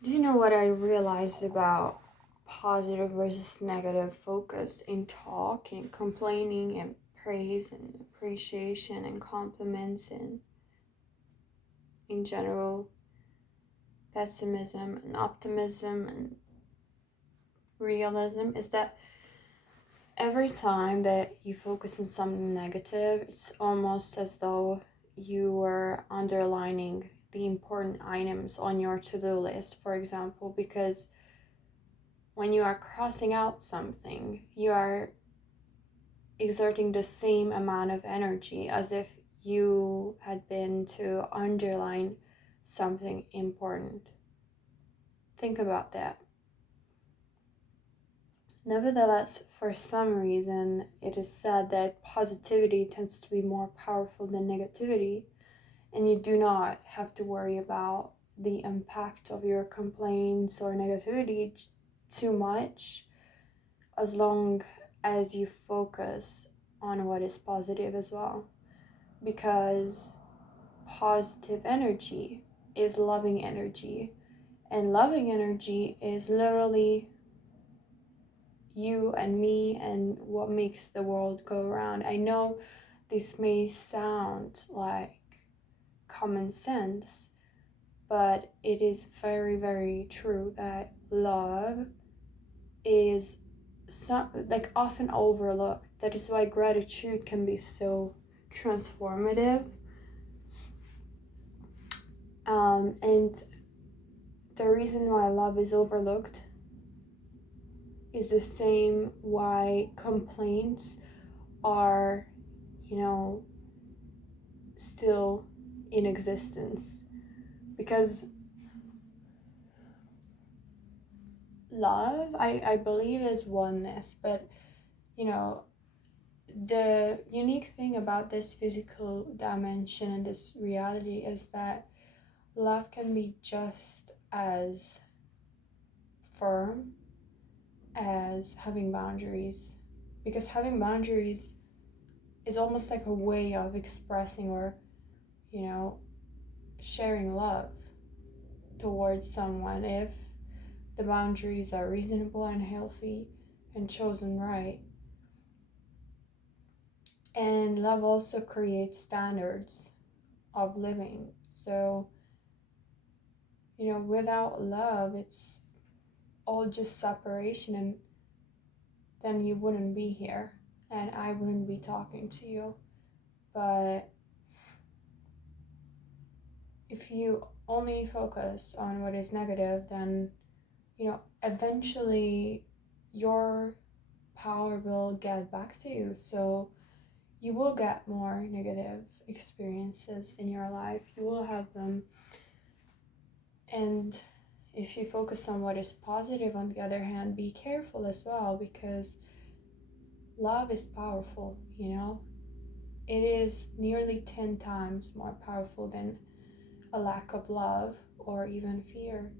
Do you know what I realized about positive versus negative focus in talk and complaining and praise and appreciation and compliments and in general pessimism and optimism and realism is that every time that you focus on something negative, it's almost as though you were underlining the important items on your to-do list, for example, because when you are crossing out something, you are exerting the same amount of energy as if you had been to underline something important. Think about that. Nevertheless, for some reason, it is said that positivity tends to be more powerful than negativity, and you do not have to worry about the impact of your complaints or negativity too much as long as you focus on what is positive as well. Because positive energy is loving energy, and loving energy is literally you and me and what makes the world go around. I know this may sound like common sense, but it is very, very true that love is often overlooked. That is why gratitude can be so transformative. And the reason why love is overlooked is the same why complaints are, still in existence. Because love, I believe, is oneness, but the unique thing about this physical dimension and this reality is that love can be just as firm as having boundaries, because having boundaries is almost like a way of expressing or sharing love towards someone if the boundaries are reasonable and healthy and chosen right. And love also creates standards of living. So without love, it's all just separation, and then you wouldn't be here and I wouldn't be talking to you. But if you only focus on what is negative, then eventually your power will get back to you. So you will get more negative experiences in your life. You will have them. And if you focus on what is positive, on the other hand, be careful as well, because love is powerful, It is nearly 10 times more powerful than a lack of love or even fear.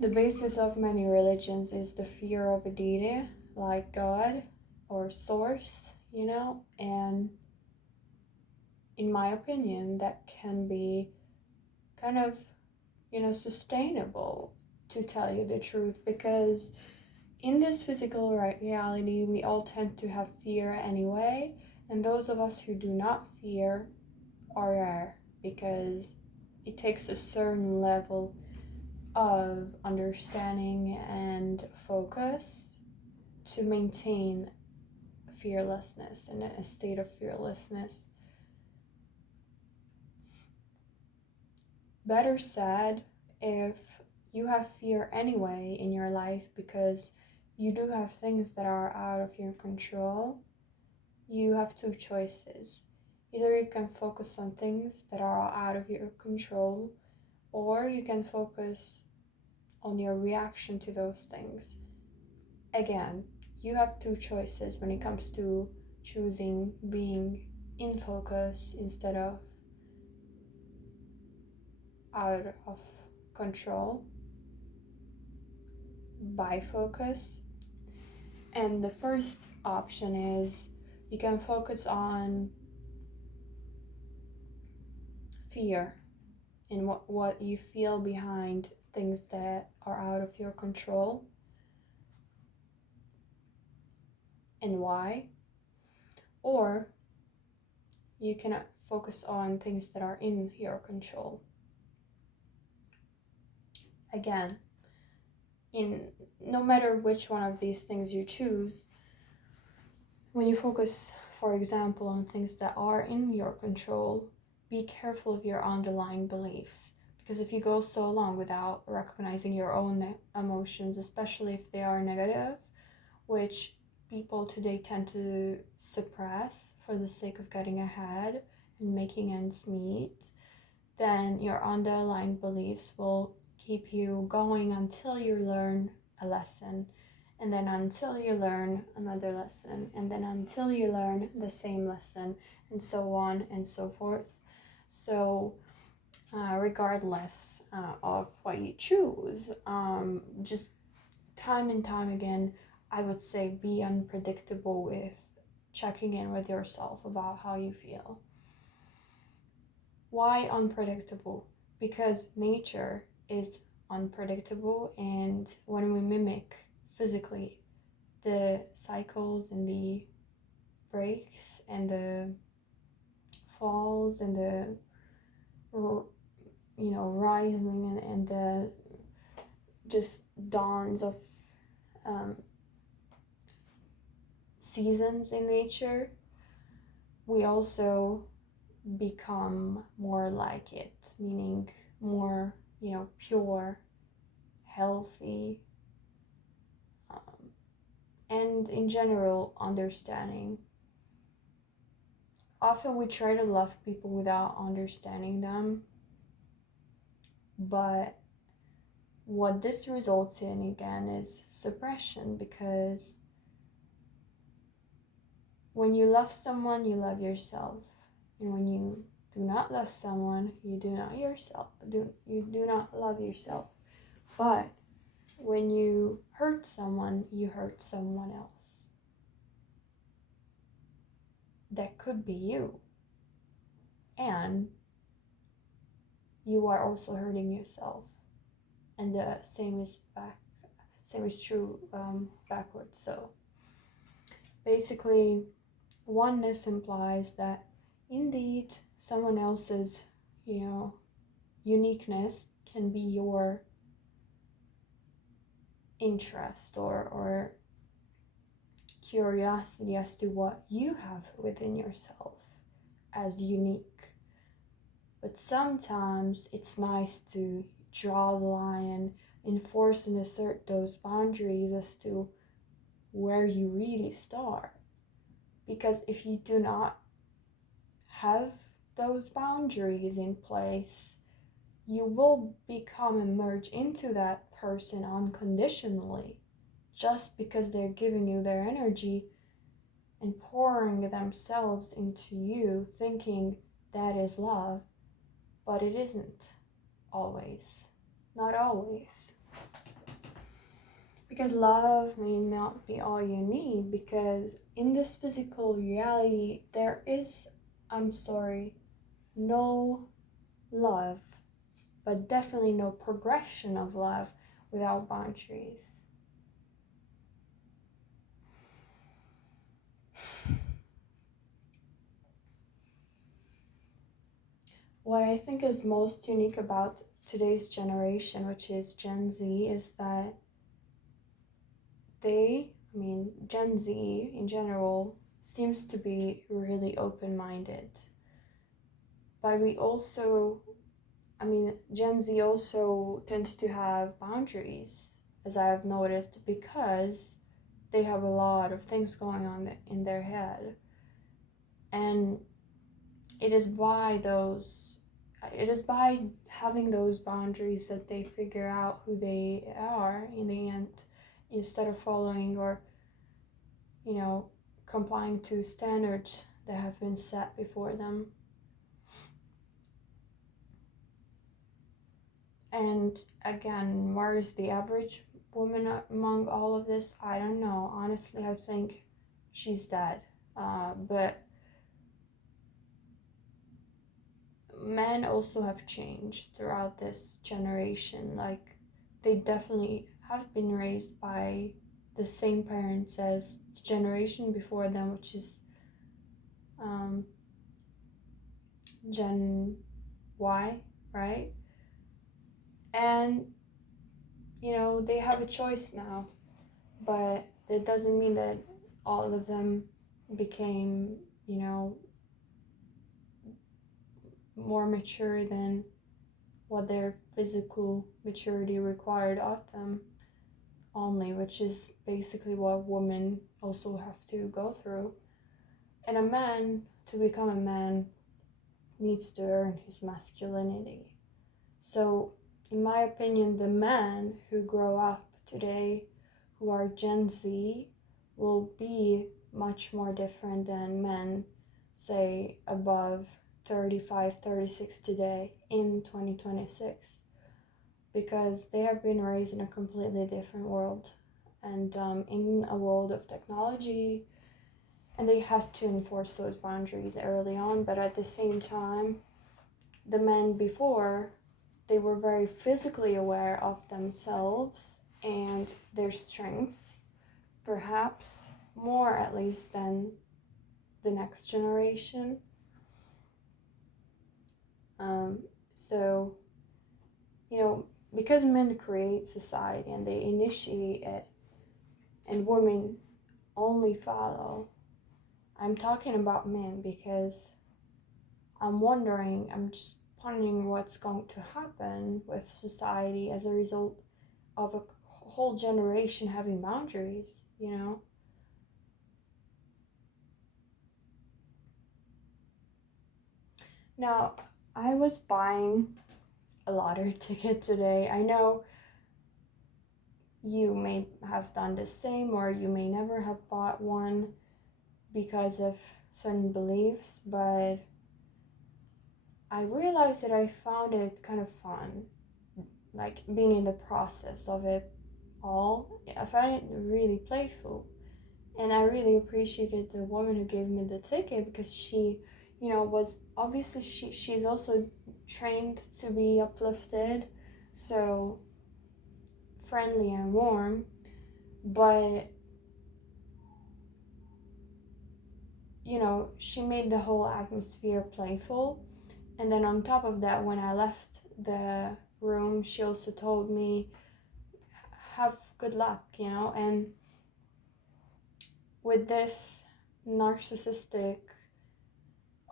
The basis of many religions is the fear of a deity, like God or source, and in my opinion, that can be kind of, sustainable, to tell you the truth, because in this physical reality, we all tend to have fear anyway, and those of us who do not fear are rare, because it takes a certain level of understanding and focus to maintain fearlessness and a state of fearlessness. Better said, if you have fear anyway in your life because you do have things that are out of your control, you have two choices. Either you can focus on things that are out of your control, or you can focus on your reaction to those things. Again, you have two choices when it comes to choosing being in focus instead of out of control by focus. And the first option is you can focus on fear and what you feel behind things that are out of your control and why. Or you can focus on things that are in your control. Again, in no matter which one of these things you choose, when you focus, for example, on things that are in your control, be careful of your underlying beliefs. Because if you go so long without recognizing your own emotions, especially if they are negative, which people today tend to suppress for the sake of getting ahead and making ends meet, then your underlying beliefs will keep you going until you learn a lesson, and then until you learn another lesson, and then until you learn the same lesson, and so on and so forth. So, regardless of what you choose, just time and time again, I would say be unpredictable with checking in with yourself about how you feel. Why unpredictable? Because nature is unpredictable, and when we mimic physically the cycles and the breaks and the falls and the rising and the just dawns of seasons in nature, we also become more like it, meaning more, pure, healthy, and in general, understanding. Often we try to love people without understanding them, but what this results in again is suppression, because when you love someone, you love yourself, and when you do not love someone, you do not love yourself. But when you hurt someone, you hurt someone else. That could be you, and you are also hurting yourself, and the same is true backwards. So basically, oneness implies that indeed someone else's, uniqueness can be your interest or curiosity as to what you have within yourself as unique. But sometimes it's nice to draw the line and enforce and assert those boundaries as to where you really start. Because if you do not have those boundaries in place, you will become immersed into that person unconditionally, just because they're giving you their energy and pouring themselves into you, thinking that is love, but it isn't always. Not always. Because love may not be all you need, because in this physical reality, there is, no love, but definitely no progression of love without boundaries. What I think is most unique about today's generation, which is Gen Z, is that Gen Z in general seems to be really open-minded. But Gen Z also tends to have boundaries, as I have noticed, because they have a lot of things going on in their head. And it is by having those boundaries that they figure out who they are in the end, instead of following or complying to standards that have been set before them. And again, where is the average woman among all of this? I don't know. Honestly, I think she's dead. But men also have changed throughout this generation. Like, they definitely have been raised by the same parents as the generation before them, which is Gen Y, right? And they have a choice now, but that doesn't mean that all of them became more mature than what their physical maturity required of them only, which is basically what women also have to go through. And a man, to become a man, needs to earn his masculinity. So, in my opinion, the men who grow up today, who are Gen Z, will be much more different than men, say, above 35, 36 today in 2026, because they have been raised in a completely different world and in a world of technology, and they had to enforce those boundaries early on. But at the same time, the men before, they were very physically aware of themselves and their strengths, perhaps more at least than the next generation. So, because men create society and they initiate it, and women only follow, I'm talking about men because I'm just pondering what's going to happen with society as a result of a whole generation having boundaries. Now, I was buying a lottery ticket today. I know you may have done the same, or you may never have bought one because of certain beliefs, but I realized that I found it kind of fun, like being in the process of it all. I found it really playful, and I really appreciated the woman who gave me the ticket, because she was obviously she's also trained to be uplifted, so friendly and warm, but she made the whole atmosphere playful. And then on top of that, when I left the room, she also told me, have good luck, and with this narcissistic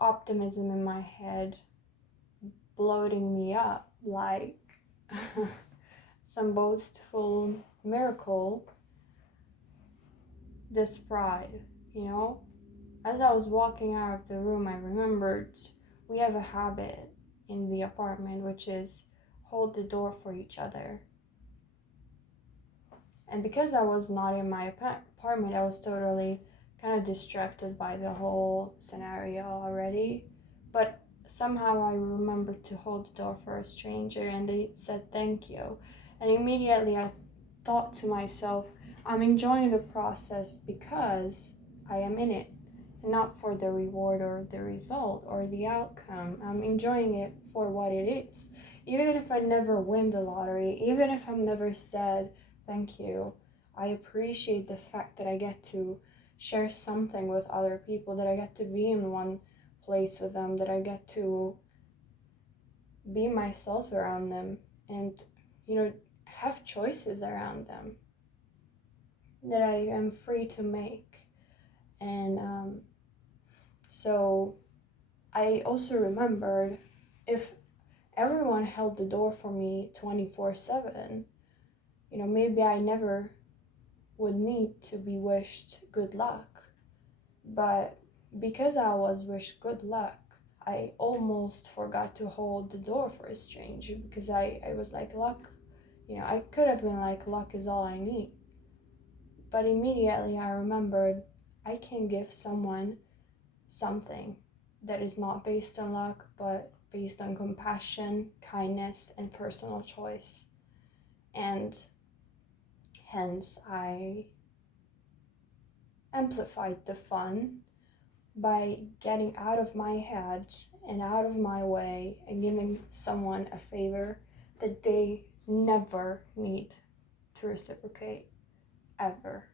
optimism in my head bloating me up like some boastful miracle, this pride, as I was walking out of the room, I remembered we have a habit in the apartment, which is hold the door for each other. And because I was not in my apartment, I was totally kind of distracted by the whole scenario already. But somehow I remembered to hold the door for a stranger, and they said thank you. And immediately I thought to myself, I'm enjoying the process because I am in it, and not for the reward or the result or the outcome. I'm enjoying it for what it is. Even if I never win the lottery, even if I'm never said thank you, I appreciate the fact that I get to share something with other people, that I get to be in one place with them, that I get to be myself around them, and have choices around them that I am free to make. And so I also remembered, if everyone held the door for me 24/7, maybe I never would need to be wished good luck. But because I was wished good luck, I almost forgot to hold the door for a stranger, because I was like, luck, I could have been like, luck is all I need. But immediately I remembered, I can give someone something that is not based on luck, but based on compassion, kindness, and personal choice. And hence I amplified the fun by getting out of my head and out of my way and giving someone a favor that they never need to reciprocate ever.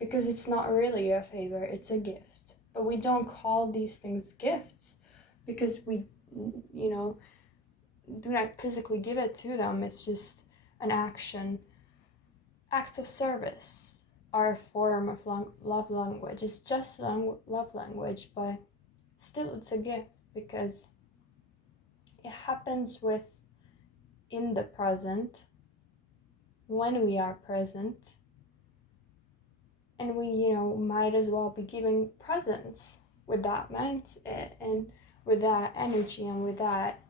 Because it's not really a favor, it's a gift. But we don't call these things gifts because we, do not physically give it to them. It's just an action. Acts of service are a form of love language. It's just love language, but still it's a gift because it happens in the present, when we are present, and we might as well be giving presents with that mindset and with that energy and with that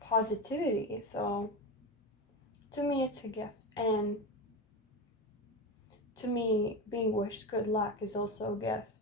positivity. So to me it's a gift, and to me being wished good luck is also a gift.